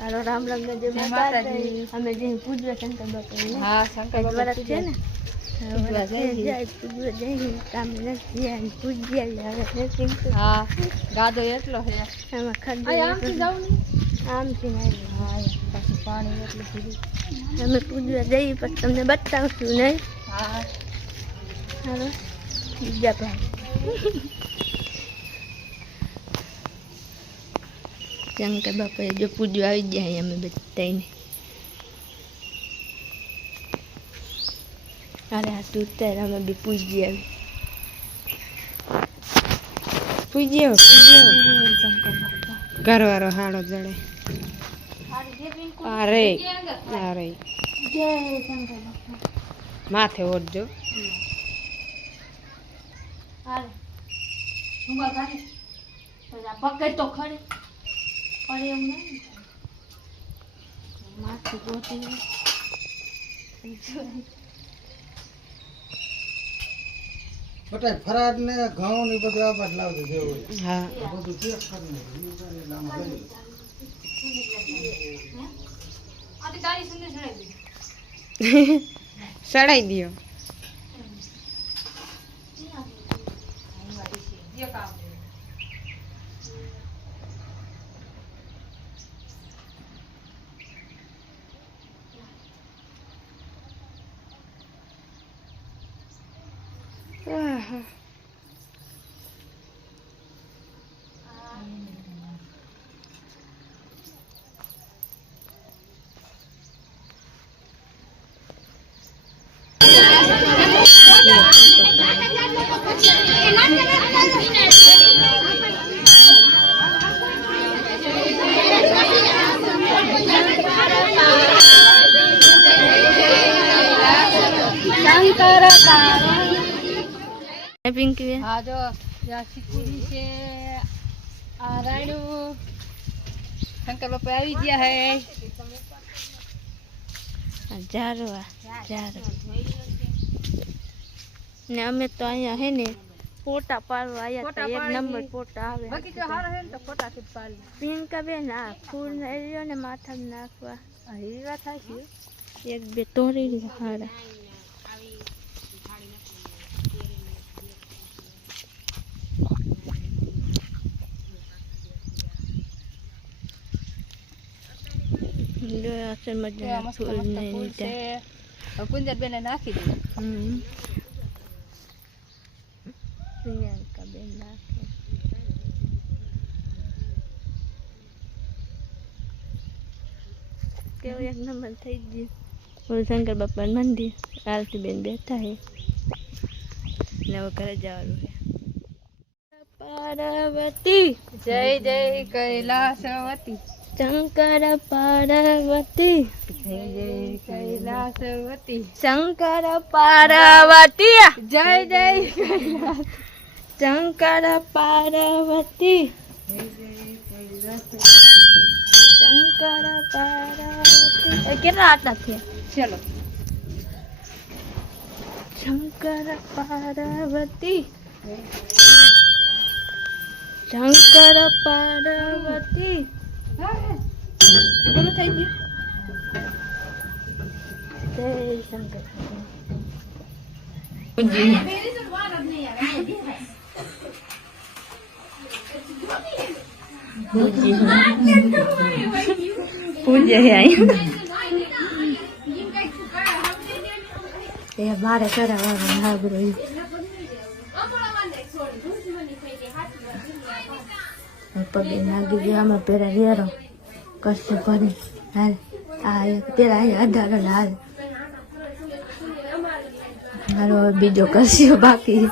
હાલો રામ રામ ને જય માતાજી. અમે જઈ પૂજવા શંકર બાપા. હા શંકર બાપા છે ને. પૂજવા જઈ કામ નથી પૂજ્યા હવે. હા ગાદો એટલો છે એમાં ખંડ આમથી જાવ ને આમથી નહીં. હા પાછું પાણી એટલું પીધું. અમે પૂજવા જઈએ પછી તમને બતાવશું નહીં. હા હાલો બીજા ભાઈ શંકર બાપા જો પૂજવા આવી જાય અમે બધાને. અરે આ તું ત્યારે અમે બી પૂજી આવી. પૂજી ઘરવાળો હાડો જડે. અરે અરે જય શંકર બાપા. માથે ઓઢજો. હારે ઉમા ખાલી પકડ તો ખરી અરે એમ નહીં માથું ગોતી બટા ફરાર ને ઘઉં ને બધું આ બાદ લાવજો જેવું. હા બધું ચેક કરીને લાંબા લઈ. આથી ગાડી સુંદર ચડાવી સડાઈ દિયો. પિંકી હા જો શીખુડી છે આ રાયડું શંકર બાપા આવી ગયા હે. જારો ને અમે તો અહીંયા હે ને ફોટા પાડવા આવ્યા હતા. એક નંબર ફોટા આવે. બગીચો હારો હે ને તો ફોટાથી જ પાડી. પિંકા બેન આ ફૂલ એરિયો ને માથામાં નાખવા એ વાત થાય છે. એક બે તોડી હારા. કુંજર બેન નાખી દે. પ્રિયંકા બેન નાખે. કેવું એક નંબર થઈ ગયું. શંકર બાપા મંદિર આરતી બેન બેઠા હે ને હવે ઘરે જવાનું છે. પાર્વતી જય જય કૈલાસવતી. શંકર પાર્વતી જય જય કૈલાસવતી. શંકર પાર્વતી જય જય કૈલાસ. શંકર પાર્વતી શંકર પાર્વતી. કેટલા આટલા થયા? ચલો શંકર પાર્વતી શંકર પાર્વતી. પૂરું થઈ ગયું. જય શંકર. પૂજ્ય એ મારે કરાવવાનું હાબરો પગે નાગી ગયા. આમાં પેલા રેરો કરશે ભરી હાલ. આ એક પેલા અહીંયા 18 હાલ હાલો બીજો કરશે બાકી.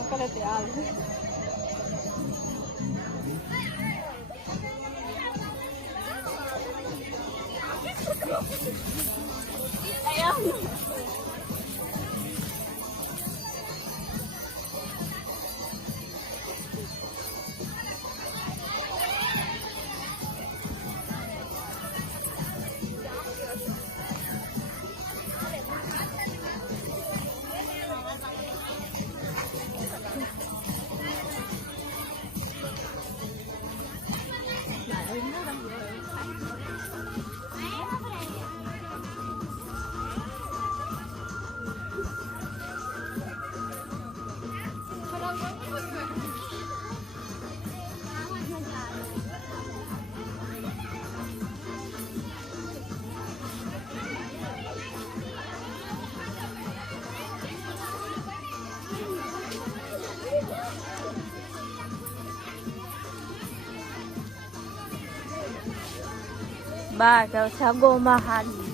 કામ કરે તે હાલ બાર સગોમાં હારી